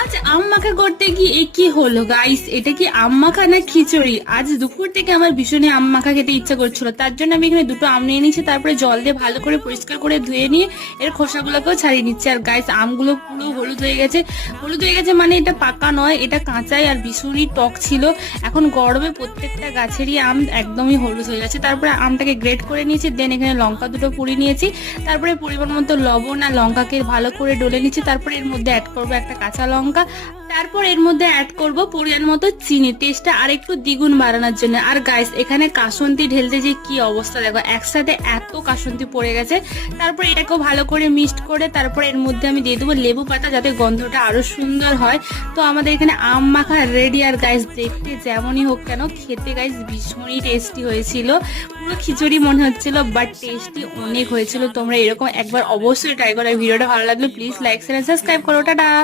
আজ আম মাখা করতে গিয়ে কি হলো গাইস, এটা কি আম মাখা না খিচুড়ি? আজ দুপুর থেকে আমার ভীষণই আম মাখা খেতে ইচ্ছা করছিল, তার জন্য আমি এখানে দুটো আম নিয়ে নিয়েছি। তারপরে জল দিয়ে ভালো করে পরিষ্কার করে ধুয়ে নিয়ে এর খোসাগুলোকেও ছাড়িয়ে নিচ্ছি। আর গাইস, আমগুলো পুরো হলুদ হয়ে গেছে। হলুদ হয়ে গেছে মানে এটা পাকা নয়, এটা কাঁচাই আর ভীষণই টক ছিল। এখন গরমে প্রত্যেকটা গাছেরই আম একদমই হলুদ হয়ে গেছে। তারপরে আমটাকে গ্রেট করে নিয়েছি, দেন এখানে লঙ্কা দুটো পুড়িয়ে নিয়েছি। তারপরে পরিমাণ মতো লবণ আর লঙ্কাকে ভালো করে ডলে নিচ্ছি। তারপরে এর মধ্যে অ্যাড করবো একটা কাঁচা লঙ্কা। তারপর এর মধ্যে অ্যাড করব পরিমাণ মতো চিনি, টেস্টটা আর একটু দ্বিগুণ বাড়ানোর জন্য। আর গাইস, এখানে কাসুন্দি ঢেলতে যে কি অবস্থা দেখো, একসাথে এত কাসুন্দি পড়ে গেছে। তারপর এটাকেও ভালো করে মিক্সড করে তারপর এর মধ্যে আমি দিয়ে দেবো লেবু পাতা, যাতে গন্ধটা আরো সুন্দর হয়। তো আমাদের এখানে আম মাখা রেডি। আর গাইস, দেখতে যেমনই হোক কেন, খেতে গাইস ভীষণই টেস্টি হয়েছিল। পুরো খিচুড়ি মনে হচ্ছিল, বাট টেস্টি অনেক হয়েছিল। তোমরা এরকম একবার অবশ্যই ট্রাই করো। ভিডিওটা ভালো লাগলে প্লিজ লাইক শেয়ার সাবস্ক্রাইব করো। টাটা।